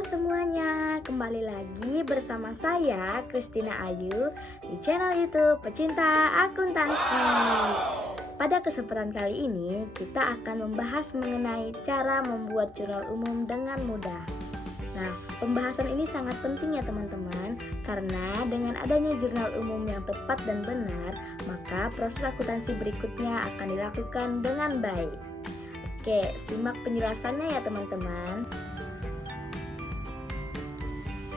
Halo semuanya, kembali lagi bersama saya Christina Ayu di channel YouTube Pecinta Akuntansi. Pada kesempatan kali ini kita akan membahas mengenai cara membuat jurnal umum dengan mudah. Nah, pembahasan ini sangat penting ya teman-teman, karena dengan adanya jurnal umum yang tepat dan benar, maka proses akuntansi berikutnya akan dilakukan dengan baik. Oke, simak penjelasannya ya teman-teman.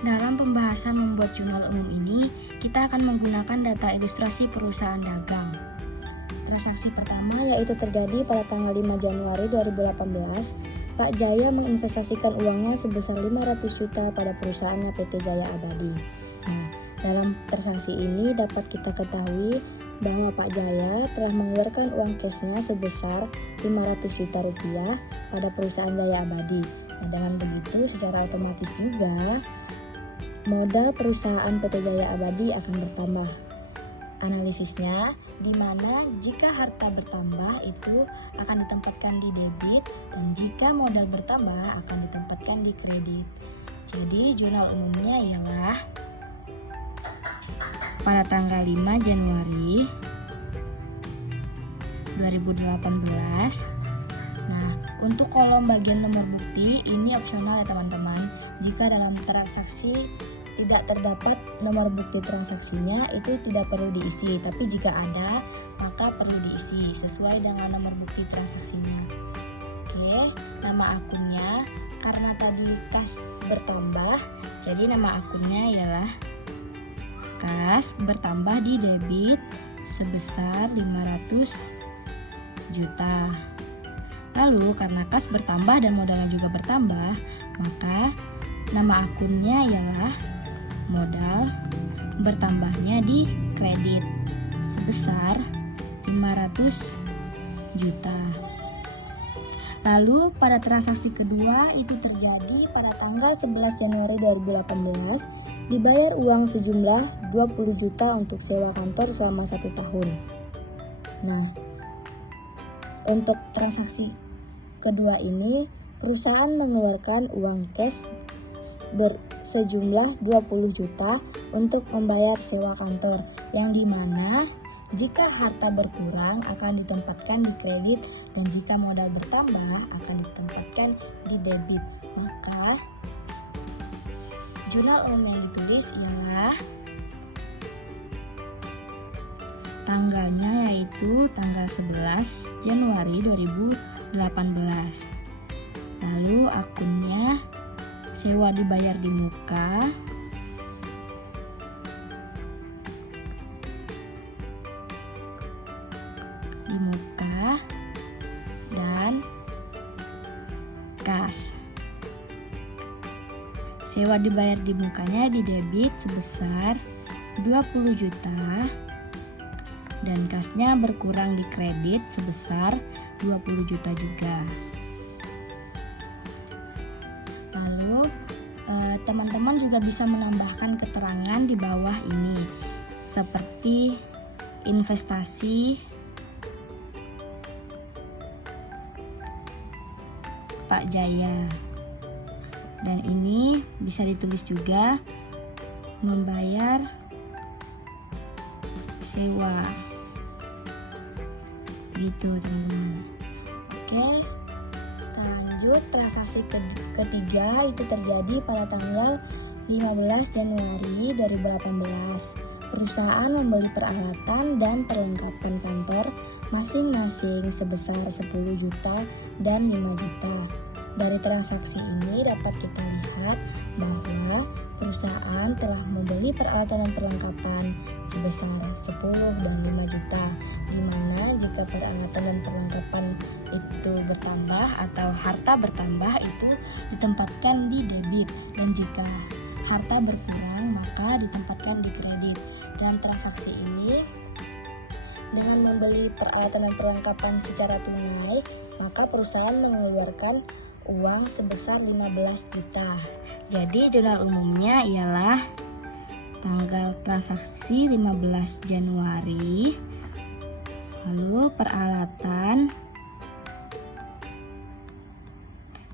Dalam pembahasan membuat jurnal umum ini, kita akan menggunakan data ilustrasi perusahaan dagang. Transaksi pertama yaitu terjadi pada tanggal 5 Januari 2018. Pak Jaya menginvestasikan uangnya sebesar 500 juta pada perusahaannya PT Jaya Abadi. Nah, dalam transaksi ini dapat kita ketahui bahwa Pak Jaya telah mengeluarkan uang cashnya sebesar 500 juta rupiah pada perusahaan Jaya Abadi. Nah, dengan begitu secara otomatis juga modal perusahaan PT Jaya Abadi akan bertambah. Analisisnya, di mana jika harta bertambah itu akan ditempatkan di debit dan jika modal bertambah akan ditempatkan di kredit. Jadi jurnal umumnya ialah pada tanggal 5 Januari 2018. Nah, untuk kolom bagian nomor bukti ini opsional ya teman-teman. Jika dalam transaksi tidak terdapat nomor bukti transaksinya, itu tidak perlu diisi. Tapi jika ada, maka perlu diisi sesuai dengan nomor bukti transaksinya. Oke, nama akunnya karena tadi kas bertambah, jadi nama akunnya ialah kas bertambah di debit sebesar 500 juta. Lalu karena kas bertambah dan modalnya juga bertambah, maka nama akunnya ialah modal bertambahnya di kredit sebesar 500 juta. Lalu pada transaksi kedua itu terjadi pada tanggal 11 Januari 2018, dibayar uang sejumlah 20 juta untuk sewa kantor selama 1 tahun. Nah, untuk transaksi kedua ini perusahaan mengeluarkan uang cash sejumlah 20 juta untuk membayar sewa kantor, yang dimana jika harta berkurang akan ditempatkan di kredit dan jika modal bertambah akan ditempatkan di debit. Maka jurnal umum yang ditulis ialah tanggalnya yaitu tanggal 11 Januari 2018. Lalu akunnya sewa dibayar di muka, dan kas. Sewa dibayar di mukanya di debit sebesar 20 juta dan kasnya berkurang di kredit sebesar 20 juta juga. Lalu teman-teman juga bisa menambahkan keterangan di bawah ini seperti investasi Pak Jaya, dan ini bisa ditulis juga membayar sewa gitu teman-teman. Oke, kita lanjut. Transaksi ketiga itu terjadi pada tanggal 15 Januari 2018. Perusahaan membeli peralatan dan perlengkapan kantor masing-masing sebesar 10 juta dan 5 juta. Dari transaksi ini dapat kita lihat bahwa perusahaan telah membeli peralatan dan perlengkapan sebesar 10 dan 5 juta, di mana jika peralatan dan perlengkapan itu bertambah atau harta bertambah itu ditempatkan di debit, dan jika harta berkurang maka ditempatkan di kredit. Dan transaksi ini dengan membeli peralatan dan perlengkapan secara tunai, maka perusahaan mengeluarkan uang sebesar 15 juta. Jadi jurnal umumnya ialah tanggal transaksi 15 Januari, lalu peralatan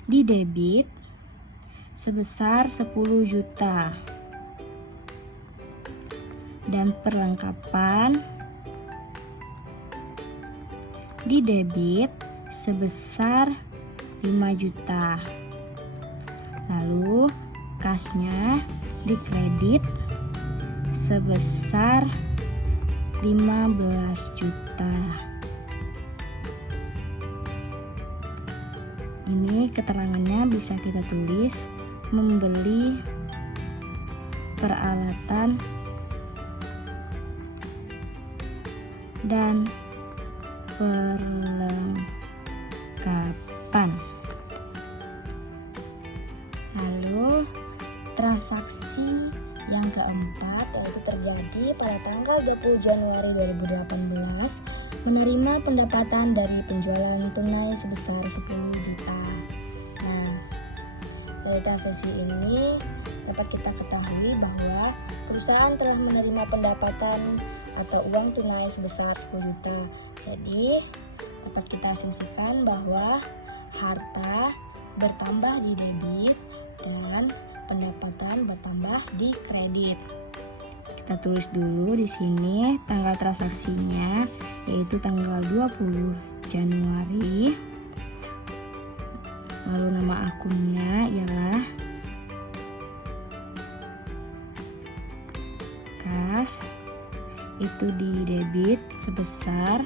di debit sebesar 10 juta. Dan perlengkapan di debit sebesar 5 juta. Lalu kasnya di kredit sebesar 15 juta. Ini keterangannya bisa kita tulis membeli peralatan dan perlengkapan. Lalu transaksi yang keempat yaitu terjadi pada tanggal 20 Januari 2018 menerima pendapatan dari penjualan tunai sebesar 10 juta. Nah, dari transaksi ini dapat kita ketahui bahwa perusahaan telah menerima pendapatan atau uang tunai sebesar 10 juta. Jadi, dapat kita asumsikan bahwa harta bertambah di debit dan pendapatan bertambah di kredit. Kita tulis dulu di sini tanggal transaksinya yaitu tanggal 20 Januari. Lalu nama akunnya ialah kas. Itu di debit sebesar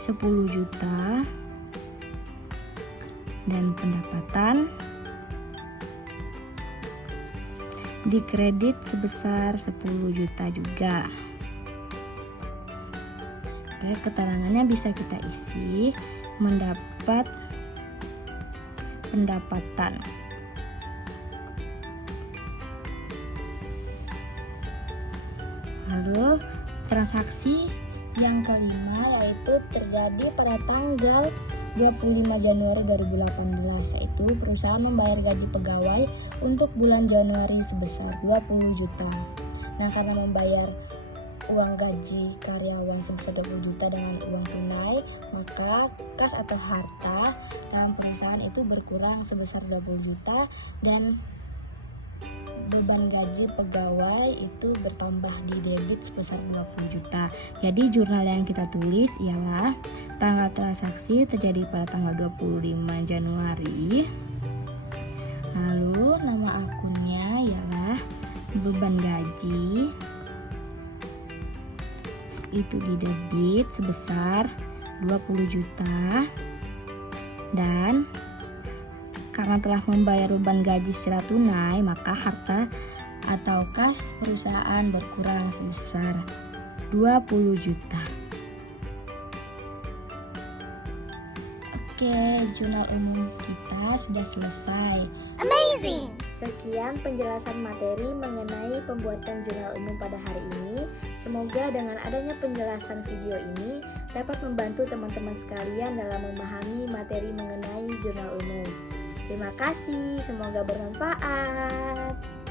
10 juta dan pendapatan di kredit sebesar 10 juta juga. Oke, keterangannya bisa kita isi mendapat pendapatan. Lalu transaksi yang kelima yaitu terjadi pada tanggal 25 Januari 2018 yaitu perusahaan membayar gaji pegawai untuk bulan Januari sebesar 20 juta. Nah, karena membayar uang gaji karyawan sebesar 20 juta dengan uang tunai, maka kas atau harta dalam perusahaan itu berkurang sebesar 20 juta dan beban gaji pegawai itu bertambah di debit sebesar 20 juta. Jadi jurnal yang kita tulis ialah tanggal transaksi terjadi pada tanggal 25 Januari. Lalu nama akunnya ialah beban gaji. Itu di debit sebesar 20 juta. Dan karena telah membayar beban gaji secara tunai, maka harta atau kas perusahaan berkurang sebesar 20 juta. Oke, jurnal umum kita sudah selesai. Amazing! Sekian penjelasan materi mengenai pembuatan jurnal umum pada hari ini. Semoga dengan adanya penjelasan video ini dapat membantu teman-teman sekalian dalam memahami materi mengenai jurnal umum. Terima kasih, semoga bermanfaat.